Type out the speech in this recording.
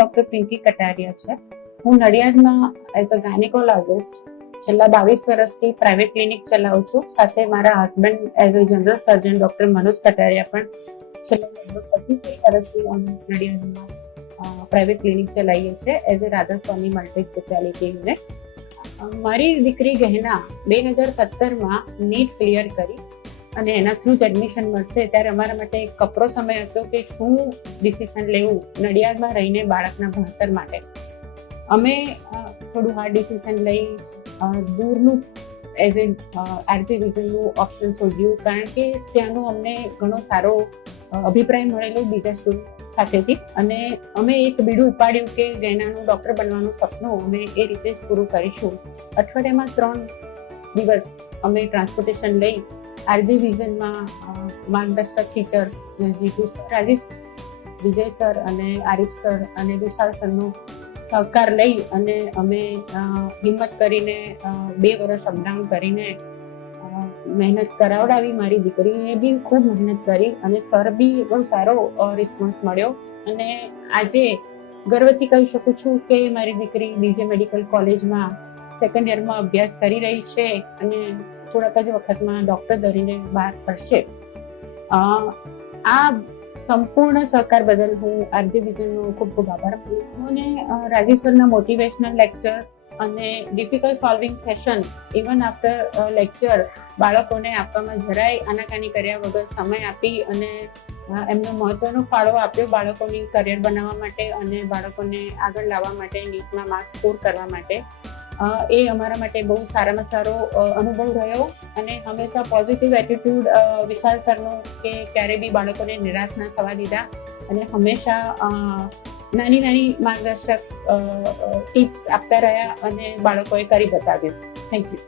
Doctor Pinky Kataria છે. હું નડિયાદમાં as a gynaecologist છેલ્લા 22 વર્ષથી પ્રાઇવેટ ક્લિનિક ચલાવું છું. સાથે મારા husband as a general surgeon doctor Manoj Kataria પણ છેલ્લા 25 વર્ષથી અમે નડિયાદમાં પ્રાઇવેટ ક્લિનિક ચલાવીએ છીએ as a Radhaswami multi speciality unit. મારી દીકરી ગહેના 2017માં નીટ ક્લિયર કરી અને એના થ્રુ જ એડમિશન મળશે ત્યારે અમારા માટે એક કપરો સમય હતો કે શું ડિસિઝન લેવું નડિયાદમાં રહીને બાળકના ભણતર માટે. અમે થોડું હાર્ડ ડિસિઝન લઈ દૂરનું એઝ એ આરતી વિઝનનું ઓપ્શન શોધ્યું, કારણ કે ત્યાંનો અમને ઘણો સારો અભિપ્રાય મળેલો બીજા સ્ટુડન્ટ સાથેથી, અને અમે એક બીડું ઉપાડ્યું કે ગહેનાનું ડૉક્ટર બનવાનું સપનું અમે એ રીતે જ પૂરું કરીશું. અઠવાડિયામાં 3 દિવસ અમે ટ્રાન્સપોર્ટેશન લઈ આરતી વિઝનમાં માર્ગદર્શક ટીચર્સ જીતુ સર, રાજેશ, વિજય સર અને આરિફ સર અને વિશાલ સરનો સહકાર લઈ અને અમે હિંમત કરીને 2 વર્ષ અપડાઉન કરીને મહેનત કરાવડાવી. મારી દીકરીએ બી ખૂબ મહેનત કરી અને સર બી બહુ સારો રિસ્પોન્સ મળ્યો અને આજે ગર્વથી કહી શકું છું કે મારી દીકરી બીજે મેડિકલ કોલેજમાં સેકન્ડ યરમાં અભ્યાસ કરી રહી છે અને થોડાક જ વખતમાં ડૉક્ટર ધરીને બહાર પડશે. આ સંપૂર્ણ સહકાર બદલ હું આરજે વિઝનનો ખૂબ ખૂબ આભાર માનું છું. અને રાજીવ સરના મોટિવેશનલ લેક્ચર્સ અને difficult solving session even after lecture બાળકોને આપવામાં જરાય આનાકાની કર્યા વગર સમય આપી અને એમનો મહત્વનો ફાળો આપ્યો બાળકોની કરિયર બનાવવા માટે અને બાળકોને આગળ લાવવા માટે, નીટમાં માર્ક્સ સ્કોર કરવા માટે. એ અમારા માટે બહુ સારામાં સારો અનુભવ રહ્યો અને હંમેશા પોઝિટિવ એટીટ્યુડ વિશાલ સરનો કે ક્યારે બી બાળકોને નિરાશ ના થવા દીધા અને હંમેશા નાની નાની માર્ગદર્શક ટિપ્સ આપતા રહ્યા અને બાળકોએ કરી બતાવ્યું. Thank you.